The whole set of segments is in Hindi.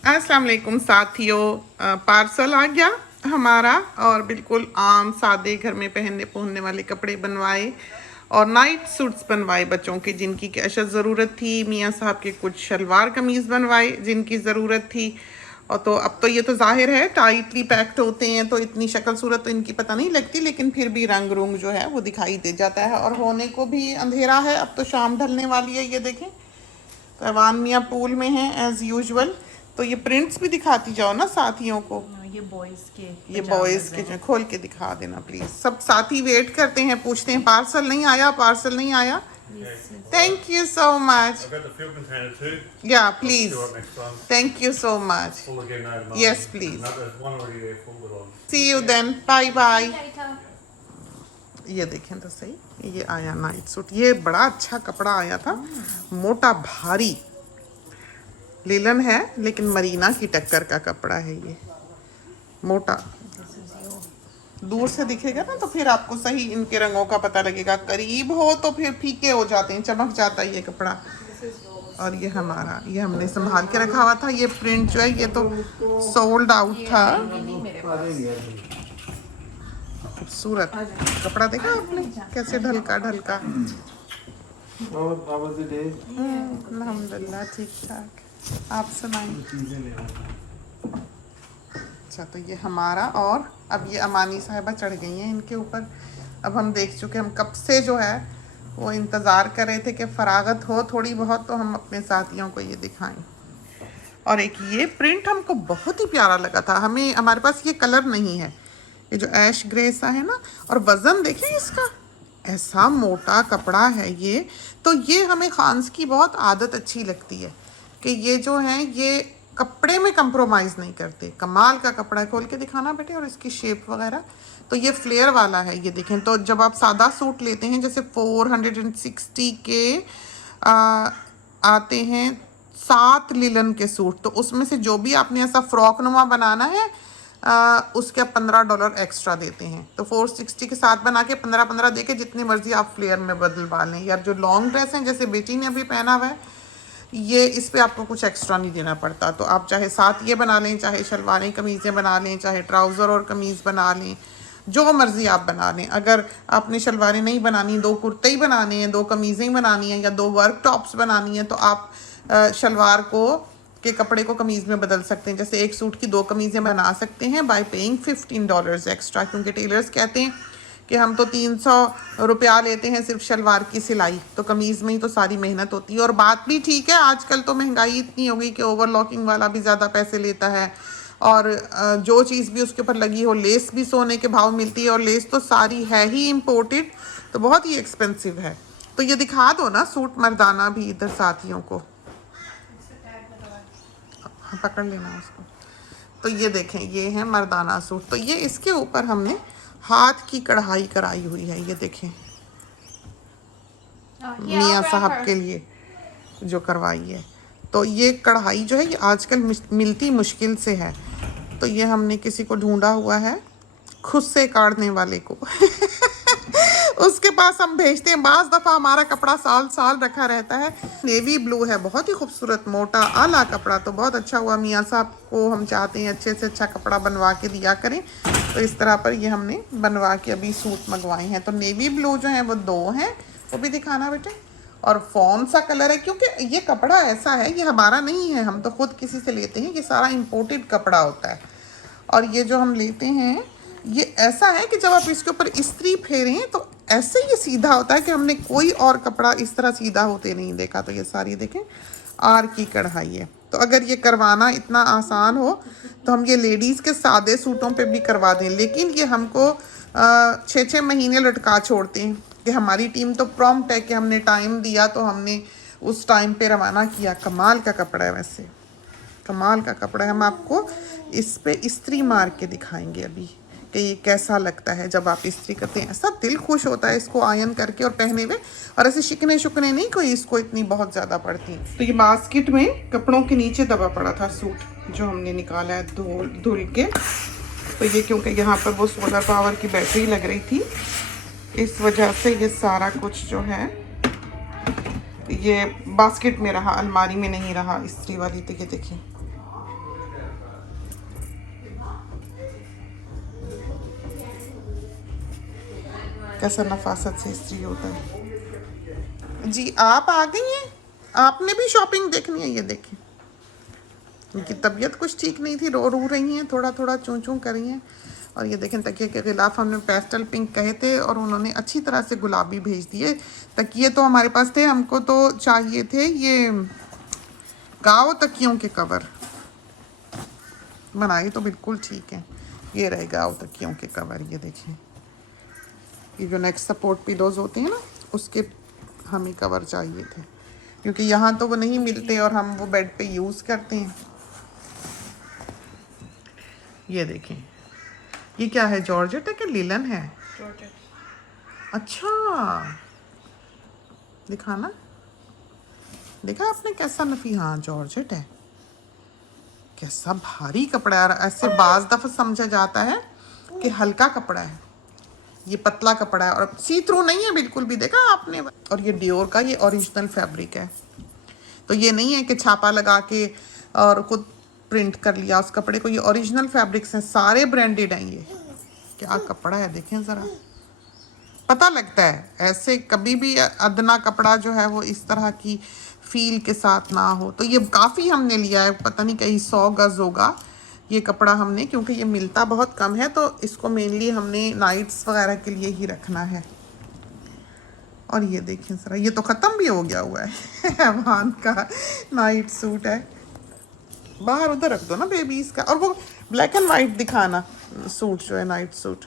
अस्सलाम वालेकुम साथियों, पार्सल आ गया हमारा और बिल्कुल आम सादे घर में पहनने पहनने वाले कपड़े बनवाए और नाइट सूट्स बनवाए बच्चों के जिनकी की अशद ज़रूरत थी। मियाँ साहब के कुछ शलवार कमीज़ बनवाए जिनकी ज़रूरत थी। और तो अब तो ये तो जाहिर है टाइटली पैक्ड होते हैं तो इतनी शक्ल सूरत तो इनकी पता नहीं लगती, लेकिन फिर भी रंग रुंग जो है वो दिखाई दे जाता है। और होने को भी अंधेरा है, अब तो शाम ढलने वाली है। ये देखें तो अवान मियाँ पूल में हैं एज़ यूजुअल। तो ये प्रिंट्स भी दिखाती जाओ ना साथियों को। ये बॉयज़ के ये बॉयज़ के जो खोल के दिखा देना प्लीज़। सब साथी वेट करते हैं, पूछते हैं पार्सल नहीं आया, पार्सल नहीं आया। Thank you so much. या please, thank you so much. Yes please, see you then, bye bye. ये देखें तो सही, ये आया नाइट सूट। ये बड़ा अच्छा कपड़ा आया था, मोटा भारी लिलन है लेकिन मरीना की टक्कर का कपड़ा है। ये मोटा, दूर से दिखेगा ना तो फिर आपको सही इनके रंगों का पता लगेगा, करीब हो तो फिर फीके हो जाते हैं, चमक जाता है ये कपड़ा। और ये हमारा, ये हमने संभाल के रखा हुआ था। ये प्रिंट जो है ये तो सोल्ड आउट था। खूबसूरत कपड़ा देखा आपने कैसे ढलका ढलका। अल्हम्दुलिल्लाह ठीक ठाक, आप सुनाइए। अच्छा तो ये हमारा, और अब ये अमानी साहिबा चढ़ गई हैं इनके ऊपर। अब हम देख चुके, हम कब से जो है वो इंतज़ार कर रहे थे कि फरागत हो थोड़ी बहुत तो हम अपने साथियों को ये दिखाएं। और एक ये प्रिंट हमको बहुत ही प्यारा लगा था। हमें, हमारे पास ये कलर नहीं है, ये जो ऐश ग्रे सा है ना। और वज़न देखें इसका, ऐसा मोटा कपड़ा है ये। तो ये हमें खान्स की बहुत आदत अच्छी लगती है कि ये जो है ये कपड़े में कंप्रोमाइज़ नहीं करते। कमाल का कपड़ा है, खोल के दिखाना बेटे। और इसकी शेप वगैरह, तो ये फ्लेयर वाला है। ये देखें, तो जब आप सादा सूट लेते हैं जैसे 460 के आते हैं 7 लिलन के सूट, तो उसमें से जो भी आपने ऐसा फ्रॉक नुमा बनाना है उसके $15 एक्स्ट्रा देते हैं। तो 460 के साथ बना के 15-15 दे के जितनी मर्जी आप फ्लेयर में बदलवा लें। यार जो लॉन्ग ड्रेस हैं जैसे बेटी ने अभी पहना हुआ है, ये इस पे आपको कुछ एक्स्ट्रा नहीं देना पड़ता। तो आप चाहे साथ ये बना लें, चाहे शलवारें कमीज़ें बना लें, चाहे ट्राउज़र और कमीज़ बना लें, जो मर्ज़ी आप बना लें। अगर आपने शलवारें नहीं बनानी, 2 कुर्ते ही बनाने हैं, 2 कमीज़ें ही बनानी हैं या 2 वर्क टॉप्स बनानी हैं, तो आप शलवार को के कपड़े को कमीज़ में बदल सकते हैं। जैसे एक सूट की 2 कमीज़ें बना सकते हैं बाय पेइंग $15 एक्स्ट्रा, क्योंकि टेलर्स कहते हैं कि हम तो 300 रुपया लेते हैं सिर्फ शलवार की सिलाई, तो कमीज़ में ही तो सारी मेहनत होती है। और बात भी ठीक है, आजकल तो महंगाई इतनी हो गई कि ओवरलॉकिंग वाला भी ज़्यादा पैसे लेता है। और जो चीज़ भी उसके ऊपर लगी हो, लेस भी सोने के भाव मिलती है, और लेस तो सारी है ही इम्पोर्टेड, तो बहुत ही एक्सपेंसिव है। तो ये दिखा दो ना सूट मर्दाना भी इधर साथियों को, पकड़ लेना उसको। तो ये देखें, ये है मर्दाना सूट। तो ये इसके ऊपर हमने हाथ की कढ़ाई कराई हुई है। ये देखें, मियाँ साहब के लिए जो करवाई है। तो ये कढ़ाई जो है ये आजकल मिलती मुश्किल से है। तो ये हमने किसी को ढूंढा हुआ है, खुद से काटने वाले को उसके पास हम भेजते हैं। बाज़ दफ़ा हमारा कपड़ा साल साल रखा रहता है। नेवी ब्लू है, बहुत ही खूबसूरत मोटा आला कपड़ा। तो बहुत अच्छा हुआ, मियाँ साहब को हम चाहते हैं अच्छे से अच्छा कपड़ा बनवा के दिया करें। तो इस तरह पर ये हमने बनवा के अभी सूट मंगवाए हैं। तो नेवी ब्लू जो है वो 2 हैं, वो भी दिखाना बेटे। और फॉर्म सा कलर है, क्योंकि ये कपड़ा ऐसा है, ये हमारा नहीं है, हम तो खुद किसी से लेते हैं। ये सारा इम्पोर्टेड कपड़ा होता है। और ये जो हम लेते हैं ये ऐसा है कि जब आप इसके ऊपर इस्त्री फेरें तो ऐसे ये सीधा होता है कि हमने कोई और कपड़ा इस तरह सीधा होते नहीं देखा। तो ये सारी देखें आर की कढ़ाई है। तो अगर ये करवाना इतना आसान हो तो हम ये लेडीज़ के सादे सूटों पे भी करवा दें, लेकिन ये हमको 6-6 महीने लटका छोड़ते हैं कि हमारी टीम तो प्रॉम्प्ट है कि हमने टाइम दिया तो हमने उस टाइम पे रवाना किया। कमाल का कपड़ा है, वैसे कमाल का कपड़ा है। हम आपको इस पे इस्त्री मार के दिखाएंगे अभी कि ये कैसा लगता है जब आप इस्त्री करते हैं। ऐसा दिल खुश होता है इसको आयन करके और पहने हुए, और ऐसे शिकने शुकने नहीं कोई इसको इतनी बहुत ज़्यादा पड़ती। तो ये बास्केट में कपड़ों के नीचे दबा पड़ा था सूट जो हमने निकाला है धुल के। तो ये क्योंकि यहाँ पर वो सोलर पावर की बैटरी लग रही थी, इस वजह से ये सारा कुछ जो है ये बास्केट में रहा, अलमारी में नहीं रहा इस्त्री वाली। तो ये देखिए कैसा नफासत से इस्त्री होता है। जी आप आ गई हैं, आपने भी शॉपिंग देखनी है। ये देखें, उनकी तबीयत कुछ ठीक नहीं थी, रो रही हैं, थोड़ा थोड़ा चूं चूं कर रही हैं। और ये देखें, तकिए के खिलाफ हमने पेस्टल पिंक कहे थे और उन्होंने अच्छी तरह से गुलाबी भेज दिए। तकिए तो हमारे पास थे, हमको तो चाहिए थे ये गाँव तकियों के कवर। बनाए तो बिल्कुल ठीक है। ये रहे गाँव तकियों के कवर। ये देखें, ये जो नेक सपोर्ट पिलोज होते हैं ना, उसके हमें कवर चाहिए थे, क्योंकि यहाँ तो वो नहीं मिलते और हम वो बेड पे यूज़ करते हैं। ये देखें, ये क्या है, जॉर्जेट है कि लिलन है? जॉर्जेट। अच्छा, दिखाना, देखा आपने कैसा नफी? हाँ जॉर्जेट है। कैसा भारी कपड़ा है। ऐसे बाज दफा समझा जाता है कि हल्का कपड़ा है, ये पतला कपड़ा है और सी थ्रू नहीं है बिल्कुल भी, देखा आपने। और ये डियोर का ये ओरिजिनल फैब्रिक है, तो ये नहीं है कि छापा लगा के और खुद प्रिंट कर लिया उस कपड़े को। ये ओरिजिनल फैब्रिक्स हैं, सारे ब्रांडेड हैं। ये क्या कपड़ा है देखें ज़रा, पता लगता है। ऐसे कभी भी अदना कपड़ा जो है वो इस तरह की फील के साथ ना हो। तो ये काफ़ी हमने लिया है, पता नहीं कहीं 100 गज होगा ये कपड़ा हमने, क्योंकि ये मिलता बहुत कम है, तो इसको मेनली हमने नाइट्स वगैरह के लिए ही रखना है। और ये देखें ज़रा, ये तो ख़त्म भी हो गया हुआ है अमान का नाइट सूट है। बाहर उधर रख दो ना बेबीज़ का। और वो ब्लैक एंड वाइट दिखाना सूट जो है, नाइट सूट।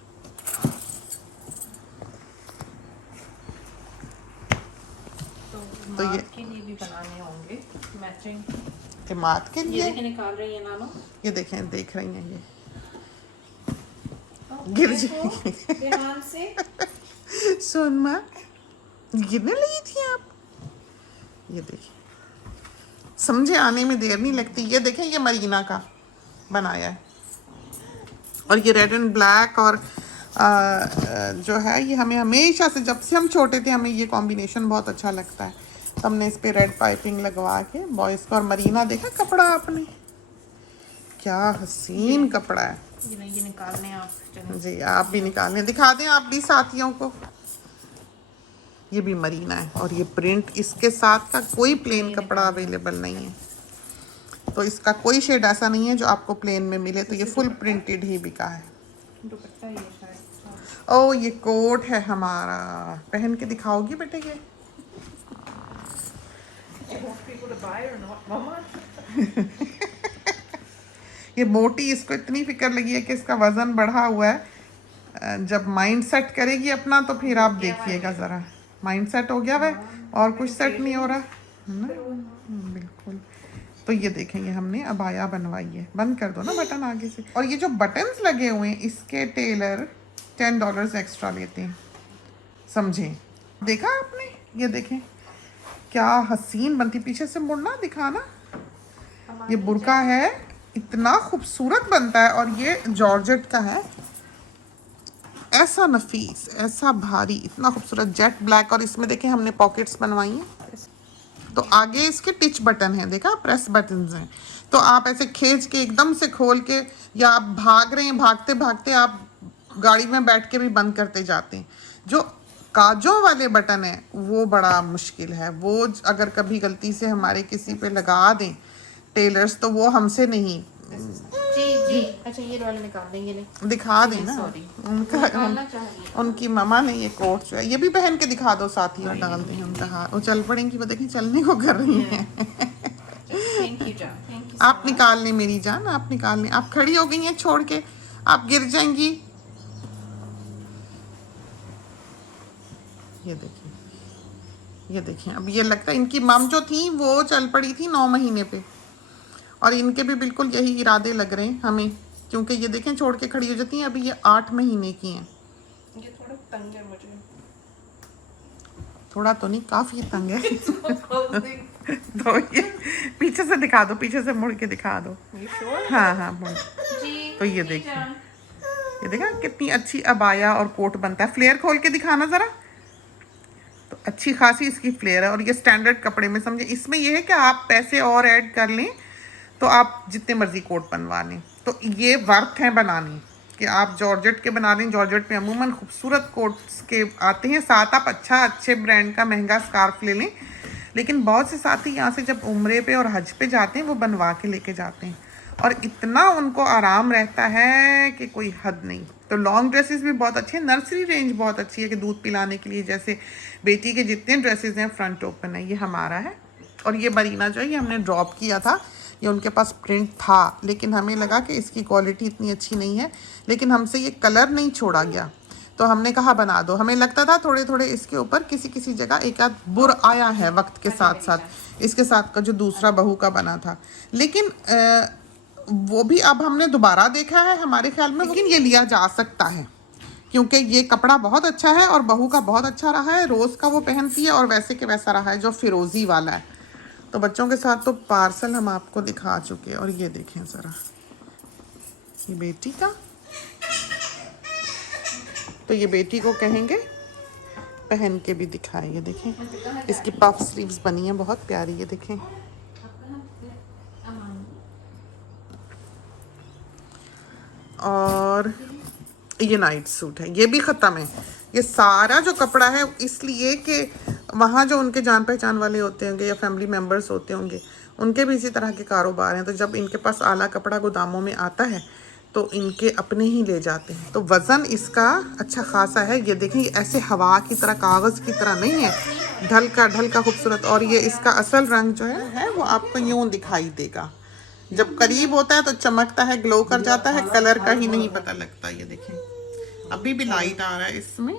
तो ये के लिए भी बनाने होंगे मैचिंग। इमाद के लिए ये देखें, निकाल रही है नानो। ये देखें, देख रही हैं, ये गिर जाएगी ध्यान से। सोनमा, गिरने लगी थी आप। ये देखिए, समझे आने में देर नहीं लगती। ये देखें, ये मरीना का बनाया है और ये रेड एंड ब्लैक और जो है ये हमें हमेशा से, जब से हम छोटे थे, हमें ये कॉम्बिनेशन बहुत अच्छा लगता है। तो हमने इस पे रेड पाइपिंग लगवा के बॉयज़ का। और मरीना देखा कपड़ा आपने, क्या हसीन कपड़ा है। ये निकालने आप जी, आप भी निकालने, दिखा दें आप भी साथियों को। ये भी मरीना है और ये प्रिंट इसके साथ का कोई प्लेन कपड़ा अवेलेबल नहीं है। तो इसका कोई शेड ऐसा नहीं है जो आपको प्लेन में मिले, तो ये फुल प्रिंटेड ही बिका है। ओ ये कोट है हमारा, पहन के दिखाओगी बेटे? ये मोटी, इसको इतनी फिक्र लगी है कि इसका वजन बढ़ा हुआ है। जब माइंड सेट करेगी अपना तो फिर आप देखिएगा ज़रा। माइंड सेट हो गया वह, और कुछ सेट नहीं हो रहा है ना। बिल्कुल। तो ये देखें, ये हमने अबाया बनवाई है। बंद कर दो ना बटन आगे से। और ये जो बटन्स लगे हुए हैं, इसके टेलर $10 एक्स्ट्रा लेते हैं, समझे? देखा आपने? ये देखें क्या हसीन बनती। पीछे से मुड़ना, दिखाना। ये बुर्का है, इतना खूबसूरत बनता है और ये जॉर्जेट का है। ऐसा नफीस, ऐसा भारी, इतना खूबसूरत जेट ब्लैक। और इसमें देखें हमने पॉकेट्स बनवाई हैं। तो आगे इसके टिच बटन है, देखा, प्रेस बटन्स हैं। तो आप ऐसे खींच के एकदम से खोल के, या आप भाग रहे हैं, भागते भागते आप गाड़ी में बैठ के भी बंद करते जाते हैं। जो काजों वाले बटन है वो बड़ा मुश्किल है। वो अगर कभी गलती से हमारे किसी पे लगा दें टेलर्स, तो वो हमसे नहीं। जी अच्छा, ये वाले निकाल देंगे, ये दिखा दें ना उनकी ममा ने ये कोट जो है, ये भी पहन के दिखा दो साथियों, डाल दें उनका हाथ। वो चल पड़ेंगी, वो देखें चलने को कर रही हैं। आप निकाल लें मेरी जान, आप निकाल लें। आप खड़ी हो गई हैं छोड़ के, आप गिर जाएंगी। ये देखिए, ये देखें, अब ये लगता है इनकी मम जो थी वो चल पड़ी थी 9 महीने पे, और इनके भी बिल्कुल यही इरादे लग रहे हैं हमें, क्योंकि ये देखें छोड़ के खड़ी हो जाती हैं। अभी ये 8 महीने की हैं। ये थोड़ा तंग है मुझे। थोड़ा तो नहीं, काफ़ी तंग है। तो ये पीछे से दिखा दो, पीछे से मुड़ के दिखा दो। हाँ हाँ मुड़। तो ये देखिए, ये देखा कितनी अच्छी अबाया और कोट बनता है। फ्लेयर खोल के दिखाना ज़रा। तो अच्छी खासी इसकी फ्लेयर है और ये स्टैंडर्ड कपड़े में, समझे। इसमें ये है कि आप पैसे और ऐड कर लें तो आप जितने मर्जी कोट बनवा लें, तो ये वर्थ है बनानी। कि आप जॉर्जेट के बना रहे हैं। जॉर्जेट में अमूमन खूबसूरत कोट्स के आते हैं, साथ आप अच्छे ब्रांड का महंगा स्कार्फ ले लें। लेकिन बहुत से साथी यहाँ से जब उम्रे पे और हज पे जाते हैं वो बनवा के लेके जाते हैं और इतना उनको आराम रहता है कि कोई हद नहीं। तो लॉन्ग ड्रेसेस भी बहुत अच्छे हैं, नर्सरी रेंज बहुत अच्छी है कि दूध पिलाने के लिए। जैसे बेटी के जितने ड्रेसेस हैं फ्रंट ओपन है, ये हमारा है। और ये मरीना जो है ये हमने ड्रॉप किया था, ये उनके पास प्रिंट था लेकिन हमें लगा कि इसकी क्वालिटी इतनी अच्छी नहीं है, लेकिन हमसे ये कलर नहीं छोड़ा गया तो हमने कहा बना दो। हमें लगता था थोड़े थोड़े इसके ऊपर किसी जगह एक आध बुर आया है वक्त के साथ साथ, इसके साथ का जो दूसरा बहू का बना था, लेकिन वो भी अब हमने दोबारा देखा है हमारे ख्याल में। लेकिन ये लिया जा सकता है क्योंकि ये कपड़ा बहुत अच्छा है और बहू का बहुत अच्छा रहा है, रोज़ का वो पहनती है और वैसे के वैसा रहा है जो फिरोज़ी वाला है। तो बच्चों के साथ तो पार्सल हम आपको दिखा चुके हैं। और ये देखें ज़रा, ये बेटी का, तो ये बेटी को कहेंगे पहन के भी दिखाए। ये देखें इसकी पफ स्लीव्स बनी है बहुत प्यारी, ये देखें। और ये नाइट सूट है, ये भी ख़त्म है। ये सारा जो कपड़ा है इसलिए कि वहाँ जो उनके जान पहचान वाले होते होंगे या फैमिली मेम्बर्स होते होंगे उनके भी इसी तरह के कारोबार हैं, तो जब इनके पास आला कपड़ा गोदामों में आता है तो इनके अपने ही ले जाते हैं। तो वज़न इसका अच्छा खासा है। ये देखें ये ऐसे हवा की तरह, कागज़ की तरह नहीं है, ढल का खूबसूरत। और ये इसका असल रंग जो है वो आपको यूँ दिखाई देगा, जब करीब होता है तो चमकता है, ग्लो कर जाता है, कलर का ही नहीं पता लगता। ये देखें अभी भी लाइट आ रहा है इसमें,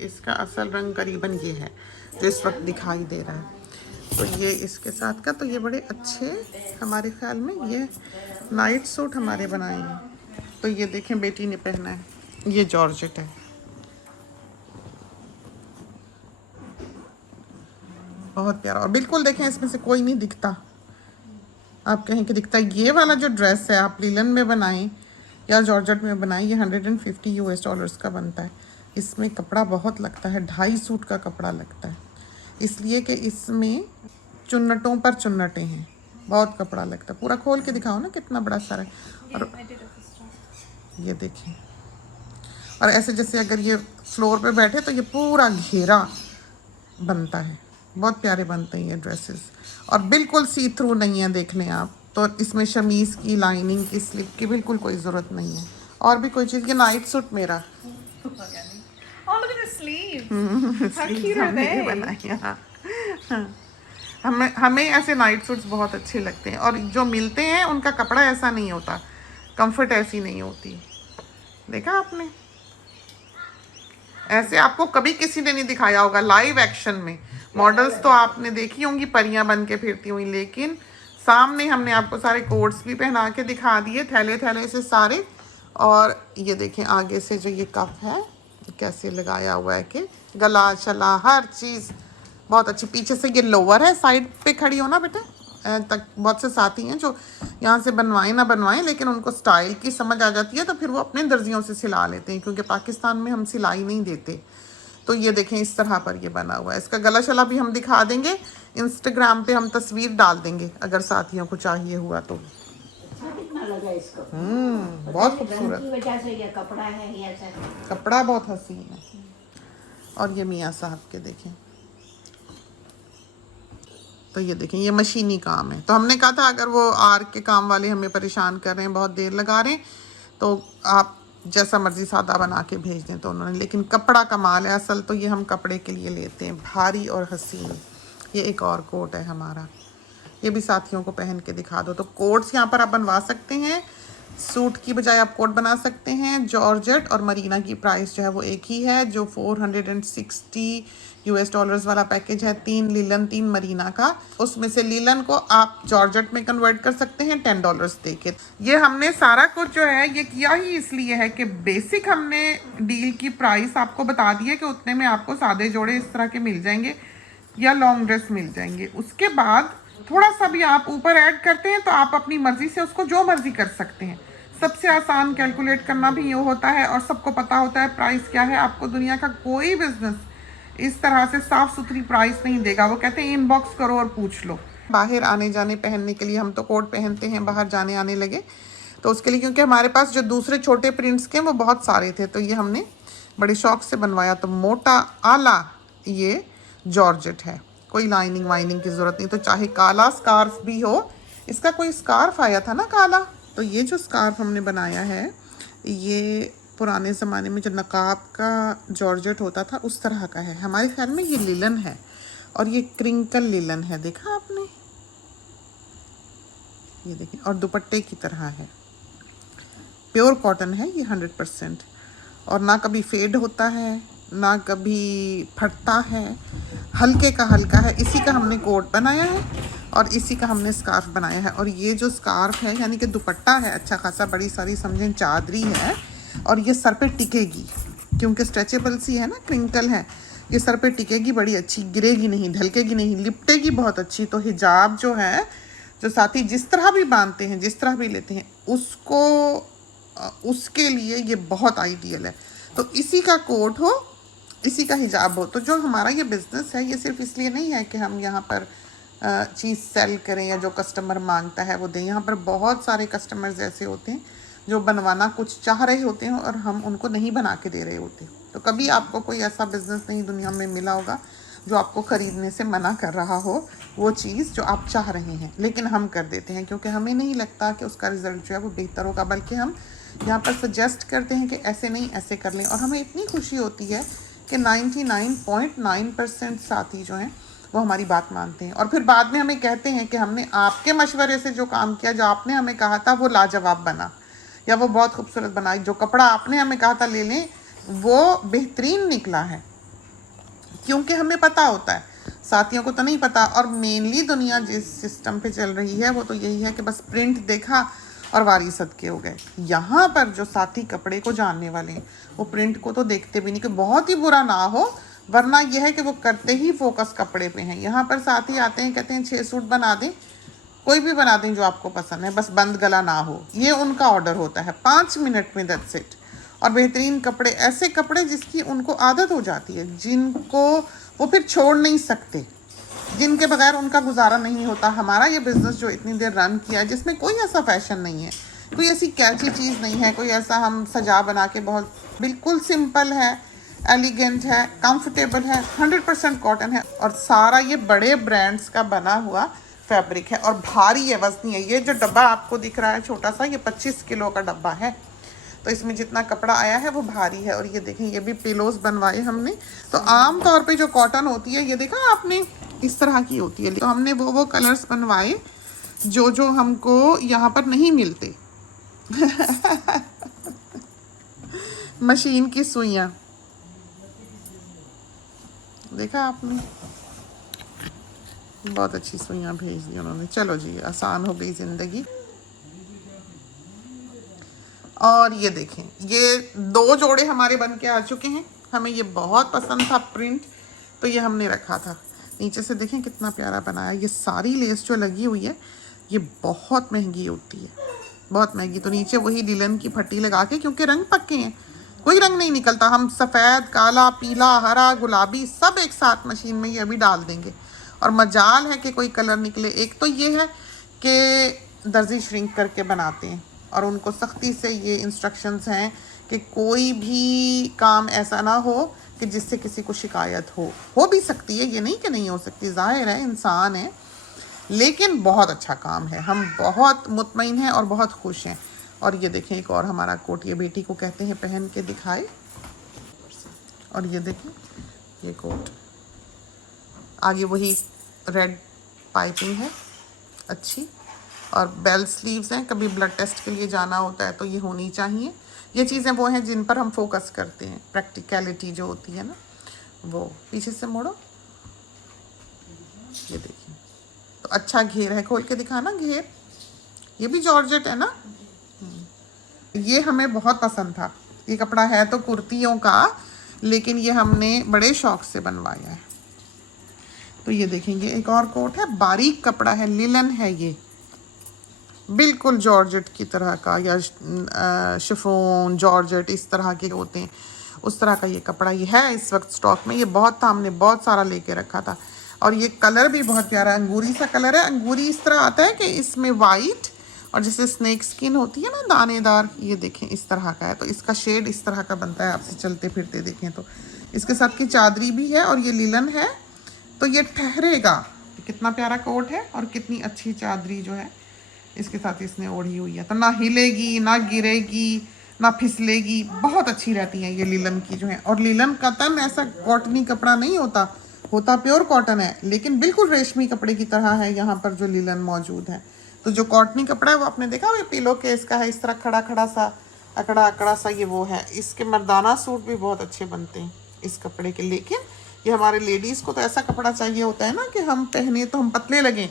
इसका असल रंग करीबन ये है जो इस वक्त दिखाई दे रहा है। तो ये इसके साथ का, तो ये बड़े अच्छे हमारे ख्याल में ये नाइट सूट हमारे बनाए हैं। तो ये देखें बेटी ने पहना है, ये जॉर्जेट है, बहुत प्यारा। और बिल्कुल देखें इसमें से कोई नहीं दिखता, आप कहें कि दिखता है। ये वाला जो ड्रेस है आप लिलन में बनाएं या जॉर्जेट में बनाएं, ये $150 का बनता है। इसमें कपड़ा बहुत लगता है, 2.5 सूट का कपड़ा लगता है, इसलिए कि इसमें चुन्नटों पर चुन्नटें हैं, बहुत कपड़ा लगता है। पूरा खोल के दिखाओ ना कितना बड़ा सारा है। और ये देखें, और ऐसे जैसे अगर ये फ्लोर पे बैठे तो ये पूरा घेरा बनता है, बहुत प्यारे बनते हैं ये ड्रेसेस। और बिल्कुल सी थ्रू नहीं है, देख लें आप तो इसमें शमीज़ की लाइनिंग की स्लिप की बिल्कुल कोई ज़रूरत नहीं है। और भी कोई चीज़, ये नाइट सूट मेरा हमें ऐसे नाइट सूट्स बहुत अच्छे लगते हैं। और जो मिलते हैं उनका कपड़ा ऐसा नहीं होता, कंफर्ट ऐसी नहीं होती। देखा आपने, ऐसे आपको कभी किसी ने नहीं दिखाया होगा लाइव एक्शन में। मॉडल्स तो आपने देखी होंगी परियां बन के फिरती हुई, लेकिन सामने हमने आपको सारे कोट्स भी पहना के दिखा दिए, थैले थैले से सारे। और ये देखें आगे से जो ये कफ है कैसे लगाया हुआ है कि गला शला हर चीज़ बहुत अच्छी। पीछे से ये लोअर है, साइड पे खड़ी हो ना बेटे, तक बहुत से साथी हैं जो यहाँ से बनवाएं ना बनवाएं लेकिन उनको स्टाइल की समझ आ जाती है तो फिर वो अपने दर्जियों से सिला लेते हैं, क्योंकि पाकिस्तान में हम सिलाई नहीं देते। तो ये देखें इस तरह पर ये बना हुआ है। इसका गला शला भी हम दिखा देंगे, इंस्टाग्राम पे हम तस्वीर डाल देंगे अगर साथियों को चाहिए हुआ तो। लगा इसको बहुत खूबसूरत वजह से ये कपड़ा है, ये कपड़ा बहुत हसीन है। और ये मियाँ साहब के देखें, तो ये देखें ये मशीनी काम है। तो हमने कहा था अगर वो आर्क के काम वाले हमें परेशान कर रहे हैं, बहुत देर लगा रहे हैं, तो आप जैसा मर्जी सादा बना के भेज दें। तो उन्होंने, लेकिन कपड़ा कमाल है असल, तो ये हम कपड़े के लिए लेते हैं, भारी और हसीन। ये एक और कोट है हमारा, ये भी साथियों को पहन के दिखा दो। तो कोट्स यहाँ पर आप बनवा सकते हैं, सूट की बजाय आप कोट बना सकते हैं। जॉर्जेट और मरीना की प्राइस जो है वो एक ही है, जो $460 वाला पैकेज है, 3 लिलन 3 मरीना का। उसमें से लिलन को आप जॉर्जेट में कन्वर्ट कर सकते हैं $10 दे के। ये हमने सारा कुछ जो है ये किया ही इसलिए है कि बेसिक हमने डील की प्राइस आपको बता दी है कि उतने में आपको सादे जोड़े इस तरह के मिल जाएंगे या लॉन्ग ड्रेस मिल जाएंगे। उसके बाद थोड़ा सा भी आप ऊपर ऐड करते हैं तो आप अपनी मर्जी से उसको जो मर्जी कर सकते हैं। सबसे आसान कैलकुलेट करना भी ये होता है और सबको पता होता है प्राइस क्या है। आपको दुनिया का कोई बिजनेस इस तरह से साफ सुथरी प्राइस नहीं देगा। वो कहते हैं इनबॉक्स करो और पूछ लो। बाहर आने जाने पहनने के लिए हम तो कोट पहनते हैं, बाहर जाने आने लगे, तो उसके लिए क्योंकि हमारे पास जो दूसरे छोटे प्रिंट्स के वो बहुत सारे थे, तो ये हमने बड़े शौक से बनवाया। तो मोटा आला ये जॉर्जेट है, कोई लाइनिंग वाइनिंग की ज़रूरत नहीं। तो चाहे काला स्कार्फ भी हो, इसका कोई स्कार्फ आया था ना काला, तो ये जो स्कार्फ हमने बनाया है ये पुराने ज़माने में जो नकाब का जॉर्जेट होता था उस तरह का है। हमारे ख्याल में ये लिलन है और ये क्रिंकल लिलन है, देखा आपने, ये देखें, और दुपट्टे की तरह है, प्योर कॉटन है ये 100%। और ना कभी फेड होता है ना कभी फटता है, हल्के का हल्का है। इसी का हमने कोट बनाया है और इसी का हमने स्कार्फ बनाया है। और ये जो स्कार्फ है यानी कि दुपट्टा है अच्छा खासा, बड़ी सारी समझें चादरी है, और ये सर पे टिकेगी क्योंकि स्ट्रेचेबल सी है ना, क्रिंकल है, ये सर पे टिकेगी बड़ी अच्छी, गिरेगी नहीं, ढलकेगी नहीं, लिपटेगी बहुत अच्छी। तो हिजाब जो है, जो साथी जिस तरह भी बांधते हैं, जिस तरह भी लेते हैं, उसको उसके लिए ये बहुत आइडियल है। तो इसी का कोट हो, इसी का हिजाब हो। तो जो हमारा ये बिज़नेस है ये सिर्फ इसलिए नहीं है कि हम यहाँ पर चीज़ सेल करें या जो कस्टमर मांगता है वो दें। यहाँ पर बहुत सारे कस्टमर्स ऐसे होते हैं जो बनवाना कुछ चाह रहे होते हैं और हम उनको नहीं बना के दे रहे होते। तो कभी आपको कोई ऐसा बिज़नेस नहीं दुनिया में मिला होगा जो आपको ख़रीदने से मना कर रहा हो वो चीज़ जो आप चाह रहे हैं, लेकिन हम कर देते हैं क्योंकि हमें नहीं लगता कि उसका रिज़ल्ट जो है वो बेहतर होगा, बल्कि हम यहाँ पर सजेस्ट करते हैं कि ऐसे नहीं ऐसे कर लें। और हमें इतनी खुशी होती है कि 99.9% साथी जो हैं वो हमारी बात मानते हैं और फिर बाद में हमें कहते हैं कि हमने आपके मशवरे से जो काम किया, जो आपने हमें कहा था वो लाजवाब बना या वो बहुत खूबसूरत बना, जो कपड़ा आपने हमें कहा था ले लें वो बेहतरीन निकला है। क्योंकि हमें पता होता है, साथियों को तो नहीं पता। और मेनली दुनिया जिस सिस्टम पे चल रही है वो तो यही है कि बस प्रिंट देखा और वारी सदके हो गए। यहाँ पर जो साथी कपड़े को जानने वाले हैं वो प्रिंट को तो देखते भी नहीं कि बहुत ही बुरा ना हो, वरना यह है कि वो करते ही फोकस कपड़े पे हैं। यहाँ पर साथी आते हैं कहते हैं 6 सूट बना दें, कोई भी बना दें जो आपको पसंद है, बस बंद गला ना हो, ये उनका ऑर्डर होता है 5 मिनट में, दैट्स इट। और बेहतरीन कपड़े, ऐसे कपड़े जिसकी उनको आदत हो जाती है, जिनको वो फिर छोड़ नहीं सकते, जिनके बगैर उनका गुजारा नहीं होता। हमारा ये बिज़नेस जो इतनी देर रन किया है जिसमें कोई ऐसा फैशन नहीं है, कोई ऐसी कैची चीज़ नहीं है, कोई ऐसा हम सजा बना के, बहुत बिल्कुल सिंपल है, एलिगेंट है, कंफर्टेबल है, 100% कॉटन है और सारा ये बड़े ब्रांड्स का बना हुआ फैब्रिक है और भारी है, वजनी है। ये जो डब्बा आपको दिख रहा है छोटा सा, ये 25 किलो का डब्बा है, तो इसमें जितना कपड़ा आया है वो भारी है। और ये देखें, ये भी पिलोज बनवाए हमने। तो आम तौर पे जो कॉटन होती है ये देखा आपने इस तरह की होती है, तो हमने वो कलर्स बनवाए जो जो हमको यहाँ पर नहीं मिलते। मशीन की सुइयाँ देखा आपने, बहुत अच्छी सुइयाँ भेज दी उन्होंने। चलो जी, आसान हो गई ज़िंदगी। और ये देखें, ये 2 जोड़े हमारे बन के आ चुके हैं। हमें ये बहुत पसंद था प्रिंट, तो ये हमने रखा था। नीचे से देखें कितना प्यारा बनाया। ये सारी लेस जो लगी हुई है ये बहुत महंगी होती है, बहुत महंगी। तो नीचे वही लिलन की पट्टी लगा के, क्योंकि रंग पक्के हैं, कोई रंग नहीं निकलता, हम सफ़ेद, काला, पीला, हरा, गुलाबी सब एक साथ मशीन में ये अभी डाल देंगे और मजाल है कि कोई कलर निकले। एक तो ये है कि दर्जी श्रिंक करके बनाते हैं और उनको सख्ती से ये इंस्ट्रक्शंस हैं कि कोई भी काम ऐसा ना हो कि जिससे किसी को शिकायत हो भी सकती है, ये नहीं कि नहीं हो सकती, ज़ाहिर है इंसान है, लेकिन बहुत अच्छा काम है, हम बहुत मुतमईन हैं और बहुत खुश हैं। और ये देखें एक और हमारा कोट, ये बेटी को कहते हैं पहन के दिखाए। और ये देखें ये कोट, आगे वही रेड पाइपिंग है अच्छी और बेल स्लीव्स हैं। कभी ब्लड टेस्ट के लिए जाना होता है तो ये होनी चाहिए। ये चीज़ें वो हैं जिन पर हम फोकस करते हैं, प्रैक्टिकलिटी जो होती है ना वो। पीछे से मोड़ो, ये देखिए, तो अच्छा घेर है, खोल के दिखाना घेर। ये भी जॉर्जेट है ना, ये हमें बहुत पसंद था। ये कपड़ा है तो कुर्तियों का, लेकिन ये हमने बड़े शौक से बनवाया है। तो ये देखेंगे एक और कोट है, बारीक कपड़ा है, लिलन है, ये बिल्कुल जॉर्जेट की तरह का या शिफॉन जॉर्जेट इस तरह के होते हैं, उस तरह का ये कपड़ा ये है इस वक्त स्टॉक में। ये बहुत था, हमने बहुत सारा लेके रखा था। और ये कलर भी बहुत प्यारा अंगूरी सा कलर है। अंगूरी इस तरह आता है कि इसमें वाइट और जैसे स्नेक स्किन होती है ना दानेदार, ये देखें इस तरह का है। तो इसका शेड इस तरह का बनता है, आपसे चलते फिरते देखें तो। इसके साथ की चादरी भी है और ये लिलन है, तो ये ठहरेगा। कितना प्यारा कोट है और कितनी अच्छी चादरी जो है इसके साथ इसने ओढ़ी हुई है, तो ना हिलेगी ना गिरेगी ना फिसलेगी, बहुत अच्छी रहती है ये लिलन की जो है। और लिलन कतन ऐसा कॉटनी कपड़ा नहीं होता, होता प्योर कॉटन है, लेकिन बिल्कुल रेशमी कपड़े की तरह है यहाँ पर जो लिलन मौजूद है। तो जो कॉटनी कपड़ा है वो आपने देखा, वो पिलो केस का है, इस तरह खड़ा खड़ा सा अकड़ा अकड़ा सा, ये वो है। इसके मर्दाना सूट भी बहुत अच्छे बनते हैं इस कपड़े के, लेकिन ये हमारे लेडीज़ को तो ऐसा कपड़ा चाहिए होता है ना कि हम पहने तो हम पतले लगें,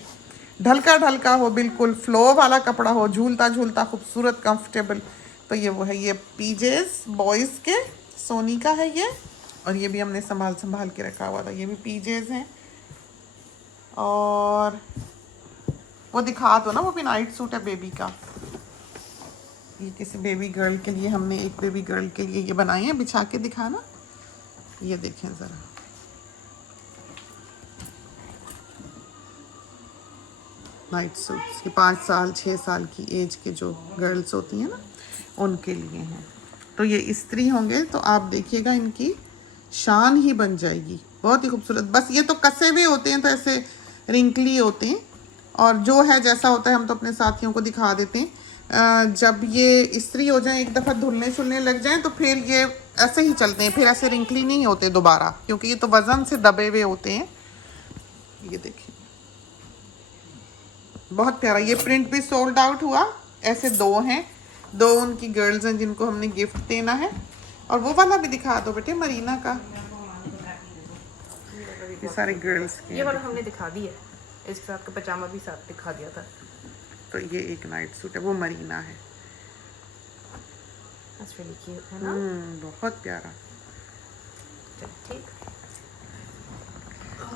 ढलका ढलका हो, बिल्कुल फ्लो वाला कपड़ा हो, झूलता झूलता खूबसूरत कंफर्टेबल। तो ये वो है, ये पीजेस बॉयज़ के सोनी का है ये, और ये भी हमने संभाल के रखा हुआ था, ये भी पीजेस हैं। और वो दिखा दो ना, वो भी नाइट सूट है बेबी का, ये किसी बेबी गर्ल के लिए, हमने एक बेबी गर्ल के लिए ये बनाए हैं, बिछा के दिखाना। ये देखें ज़रा, नाइट सूट्स, ये 5 साल 6 साल की एज के जो गर्ल्स होती हैं ना, उनके लिए हैं। तो ये इस्त्री होंगे तो आप देखिएगा इनकी शान ही बन जाएगी, बहुत ही खूबसूरत। बस ये तो कसे हुए होते हैं तो ऐसे रिंकली होते हैं, और जो है जैसा होता है हम तो अपने साथियों को दिखा देते हैं। जब ये इस्त्री हो जाए, एक दफ़ा धुलने शुलने लग जाएं, तो फिर ये ऐसे ही चलते हैं, फिर ऐसे रिंकली नहीं होते दोबारा, क्योंकि ये तो वज़न से दबे हुए होते हैं। ये देखिए बहुत प्यारा, ये प्रिंट भी सोल्ड आउट हुआ। ऐसे 2 हैं, 2 उनकी गर्ल्स हैं जिनको हमने गिफ्ट देना है। और वो वाला भी दिखा दो बेटे, मरीना का, ये सारे गर्ल्स के। ये वाला हमने दिखा दिया, इसके साथ का पजामा भी साथ दिखा दिया था। तो ये एक नाइट सूट है, वो मरीना है। That's really cute, है ना? बहुत प्यारा। ठीक।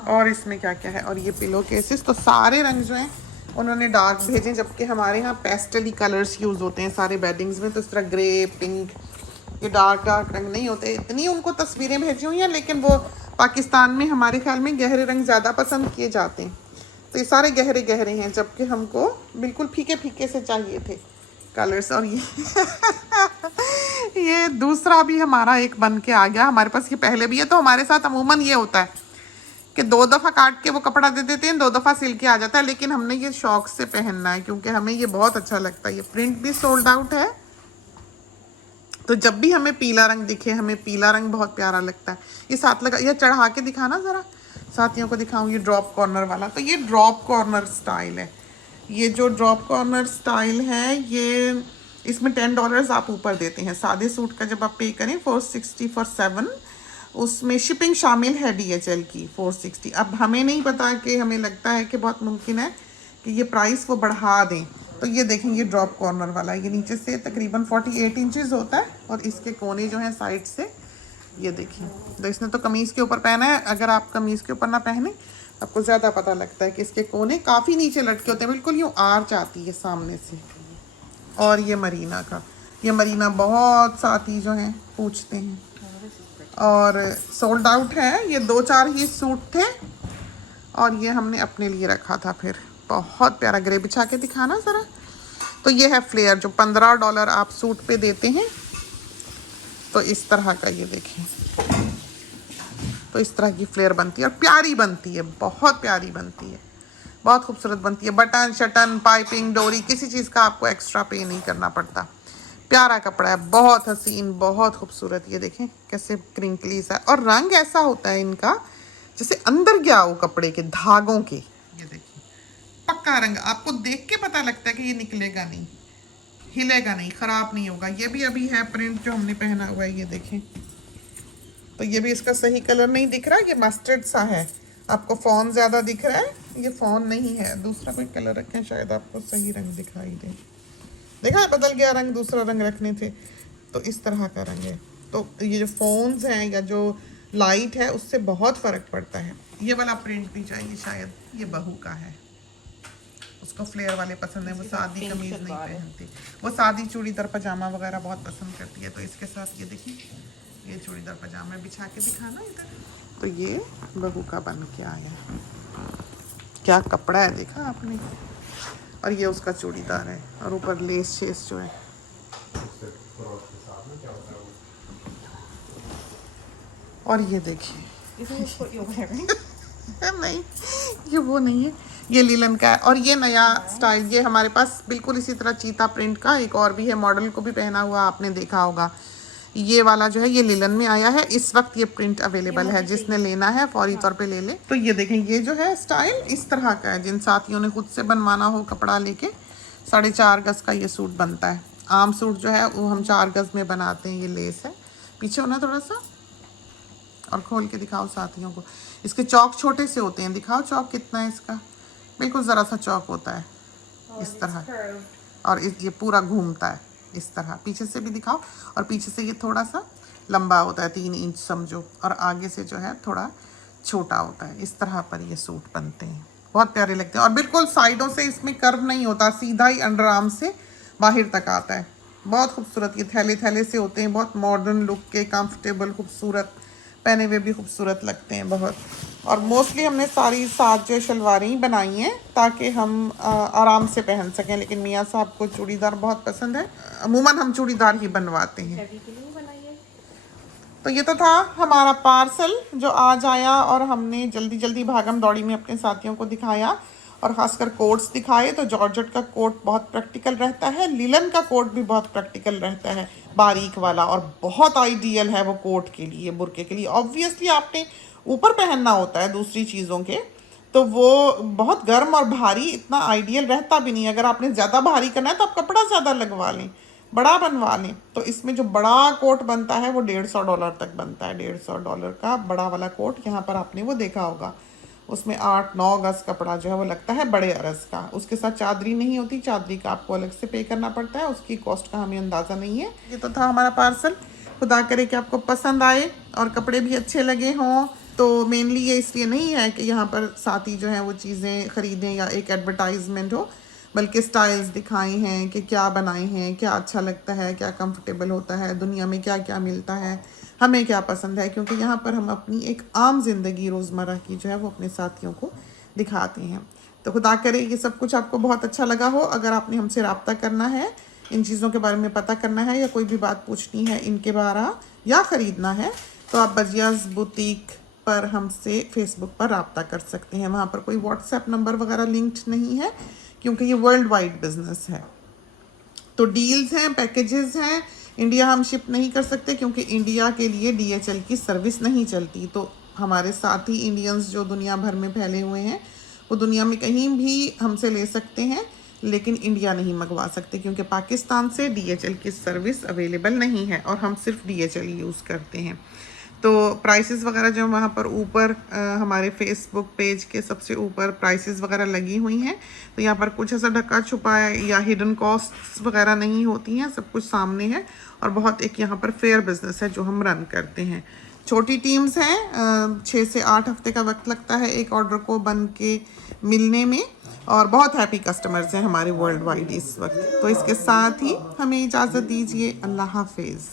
और इसमें क्या क्या है, और ये पिलो केसेस, तो सारे रंग जो हैं उन्होंने डार्क भेजे, जबकि हमारे यहाँ पेस्टली कलर्स यूज़ होते हैं सारे बेडिंग्स में। तो इस तरह ग्रे, पिंक, ये डार्क रंग नहीं होते। इतनी उनको तस्वीरें भेजी हुई हैं, लेकिन वो पाकिस्तान में हमारे ख्याल में गहरे रंग ज़्यादा पसंद किए जाते हैं, तो ये सारे गहरे गहरे हैं, जबकि हमको बिल्कुल फीके फीके से चाहिए थे कलर्स। और ये दूसरा भी हमारा एक बन के आ गया हमारे पास, ये पहले भी है। तो हमारे साथ अमूमन ये होता है कि 2 दफ़ा काट के वो कपड़ा दे देते हैं, 2 दफ़ा सिल के आ जाता है, लेकिन हमने ये शौक से पहनना है क्योंकि हमें ये बहुत अच्छा लगता है। ये प्रिंट भी सोल्ड आउट है, तो जब भी हमें पीला रंग दिखे, हमें पीला रंग बहुत प्यारा लगता है। ये साथ लगा, ये चढ़ा के दिखाना ज़रा, साथियों को दिखाऊँ। ये ड्रॉप कॉर्नर वाला, तो ये ड्रॉप कॉर्नर स्टाइल है। ये जो ड्रॉप कॉर्नर स्टाइल है, ये इसमें $10 आप ऊपर देते हैं। सादे सूट का जब आप पे करें 460 फॉर 7, उसमें शिपिंग शामिल है DHL की 460। अब हमें नहीं पता कि हमें लगता है कि बहुत मुमकिन है कि ये प्राइस वो बढ़ा दें। तो ये देखें, ये ड्रॉप कॉर्नर वाला, ये नीचे से तकरीबन 48 इंचेस होता है, और इसके कोने जो हैं साइड से, ये देखिए। तो इसने तो कमीज़ के ऊपर पहना है, अगर आप कमीज़ के ऊपर ना पहने आपको ज़्यादा पता लगता है कि इसके कोने काफ़ी नीचे लटके होते हैं, बिल्कुल यूँ आर्च आती है सामने से। और ये मरीना का, ये मरीना बहुत साथी जो हैं पूछते हैं, और सोल्ड आउट है। ये 2-4 ही सूट थे, और ये हमने अपने लिए रखा था। फिर बहुत प्यारा ग्रे, बिछा के दिखाना ज़रा। तो ये है फ्लेयर, जो $15 आप सूट पे देते हैं, तो इस तरह का ये देखें, तो इस तरह की फ्लेयर बनती है और प्यारी बनती है, बहुत प्यारी बनती है, बहुत खूबसूरत बनती है। बटन शटन पाइपिंग डोरी किसी चीज़ का आपको एक्स्ट्रा पे नहीं करना पड़ता। प्यारा कपड़ा है, बहुत हसीन, बहुत खूबसूरत। ये देखें कैसे क्रिंकलीज है, और रंग ऐसा होता है इनका जैसे अंदर गया हो कपड़े के धागों के। ये देखिए पक्का रंग, आपको देख के पता लगता है कि ये निकलेगा नहीं, हिलेगा नहीं, ख़राब नहीं होगा। ये भी अभी है प्रिंट जो हमने पहना हुआ है, ये देखें। तो ये भी इसका सही कलर नहीं दिख रहा, ये मस्टर्ड सा है, आपको फ़ॉन ज़्यादा दिख रहा है, ये फ़ॉन नहीं है, दूसरा कोई कलर रखें शायद आपको सही रंग दिखाई दे। देखा बदल गया रंग, दूसरा रंग रखने थे। तो इस तरह का रंग है। तो ये जो फ़ोन्स हैं या जो लाइट है उससे बहुत फ़र्क पड़ता है। ये वाला प्रिंट भी चाहिए शायद, ये बहू का है, उसको फ्लेयर वाले पसंद है, वो सादी कमीज़ नहीं पहनती, वो सादी चूड़ीदार पजामा वगैरह बहुत पसंद करती है। तो इसके साथ ये देखिए, ये चूड़ीदार पजामा बिछा के दिखाना इधर। तो ये बहू का बन के आया, क्या कपड़ा है देखा आपने, और ये उसका चूड़ीदार है और ऊपर लेस शेस जो है। और ये देखिए Isn't this what you're wearing? नहीं, ये वो नहीं है, ये लीलन का है। और ये नया स्टाइल, ये हमारे पास बिल्कुल इसी तरह चीता प्रिंट का एक और भी है, मॉडल को भी पहना हुआ आपने देखा होगा। ये वाला जो है ये लिलन में आया है, इस वक्त ये प्रिंट अवेलेबल है, जिसने लेना है फौरी तौर पे ले ले। तो ये देखें, ये जो है स्टाइल इस तरह का है, जिन साथियों ने खुद से बनवाना हो कपड़ा लेके 4.5 गज का ये सूट बनता है। आम सूट जो है वो हम 4 गज में बनाते हैं। ये लेस है, पीछे होना थोड़ा सा, और खोल के दिखाओ साथियों को। इसके चौक छोटे से होते हैं, दिखाओ चौक कितना है इसका, बिल्कुल ज़रा सा चौक होता है इस तरह, और ये पूरा घूमता है इस तरह। पीछे से भी दिखाओ, और पीछे से ये थोड़ा सा लंबा होता है, 3 इंच समझो, और आगे से जो है थोड़ा छोटा होता है। इस तरह पर ये सूट बनते हैं, बहुत प्यारे लगते हैं। और बिल्कुल साइडों से इसमें कर्व नहीं होता, सीधा ही अंडर आर्म से बाहर तक आता है। बहुत खूबसूरत, ये थैले थैले से होते हैं, बहुत मॉडर्न लुक के, कंफर्टेबल, खूबसूरत, पहने हुए भी खूबसूरत लगते हैं बहुत। और मोस्टली हमने सारी 7 जो शलवारें ही बनाई हैं ताकि हम आराम से पहन सकें, लेकिन मियाँ साहब को चूड़ीदार बहुत पसंद है, अमूमन हम चूड़ीदार ही बनवाते हैं। Heavy के लिए बनाइए। तो ये तो था हमारा पार्सल जो आज आया, और हमने जल्दी जल्दी भागम दौड़ी में अपने साथियों को दिखाया, और ख़ासकर कोट्स दिखाए। तो जॉर्जेट का कोट बहुत प्रैक्टिकल रहता है, लिलन का कोट भी बहुत प्रैक्टिकल रहता है, बारीक वाला, और बहुत आइडियल है वो कोट के लिए, बुरके के लिए। ऑब्वियसली आपने ऊपर पहनना होता है दूसरी चीज़ों के, तो वो बहुत गर्म और भारी इतना आइडियल रहता भी नहीं। अगर आपने ज़्यादा भारी करना है तो आप कपड़ा ज़्यादा लगवा लें, बड़ा बनवा लें। तो इसमें जो बड़ा कोट बनता है वो $150 तक बनता है, $150 का बड़ा वाला कोट। यहाँ पर आपने वो देखा होगा, उसमें 8-9 गज कपड़ा जो है वो लगता है बड़े अरज का। उसके साथ चादरी नहीं होती, चादरी का आपको अलग से पे करना पड़ता है, उसकी कॉस्ट का हमें अंदाज़ा नहीं है। ये तो था हमारा पार्सल, खुदा करे कि आपको पसंद आए और कपड़े भी अच्छे लगे हों। तो मेनली ये इसलिए नहीं है कि यहाँ पर साथी जो है वो चीज़ें ख़रीदें या एक एडवर्टाइजमेंट हो, बल्कि स्टाइल्स दिखाए हैं कि क्या बनाए हैं, क्या अच्छा लगता है, क्या कंफर्टेबल होता है, दुनिया में क्या क्या मिलता है, हमें क्या पसंद है। क्योंकि यहाँ पर हम अपनी एक आम जिंदगी रोज़मर्रा की जो है वो अपने साथियों को दिखाते हैं। तो खुदा करे ये सब कुछ आपको बहुत अच्छा लगा हो। अगर आपने हमसे रब्ता करना है, इन चीज़ों के बारे में पता करना है, या कोई भी बात पूछनी है इनके बारे या ख़रीदना है, तो आप बजियाज़ बुटीक पर हमसे फेसबुक पर रब्ता कर सकते हैं। वहाँ पर कोई व्हाट्सएप नंबर वगैरह लिंक्ड नहीं है, क्योंकि ये वर्ल्ड वाइड बिजनेस है। तो डील्स हैं, पैकेजेस हैं, इंडिया हम शिप नहीं कर सकते क्योंकि इंडिया के लिए DHL की सर्विस नहीं चलती। तो हमारे साथी इंडियंस जो दुनिया भर में फैले हुए हैं वो दुनिया में कहीं भी हमसे ले सकते हैं, लेकिन इंडिया नहीं मंगवा सकते क्योंकि पाकिस्तान से DHL की सर्विस अवेलेबल नहीं है, और हम सिर्फ DHL यूज़ करते हैं। तो प्राइसेस वगैरह जो वहाँ पर ऊपर हमारे फेसबुक पेज के सबसे ऊपर प्राइसेस वगैरह लगी हुई हैं। तो यहाँ पर कुछ ऐसा ढका छुपा है या हिडन कॉस्ट्स वगैरह नहीं होती हैं, सब कुछ सामने है। और बहुत एक यहाँ पर फेयर बिजनेस है जो हम रन करते हैं। छोटी टीम्स हैं, 6 से 8 हफ्ते का वक्त लगता है एक ऑर्डर को बन के मिलने में, और बहुत हैप्पी कस्टमर्स हैं हमारे वर्ल्ड वाइड इस वक्त। तो इसके साथ ही हमें इजाज़त दीजिए, अल्लाह हाफिज़।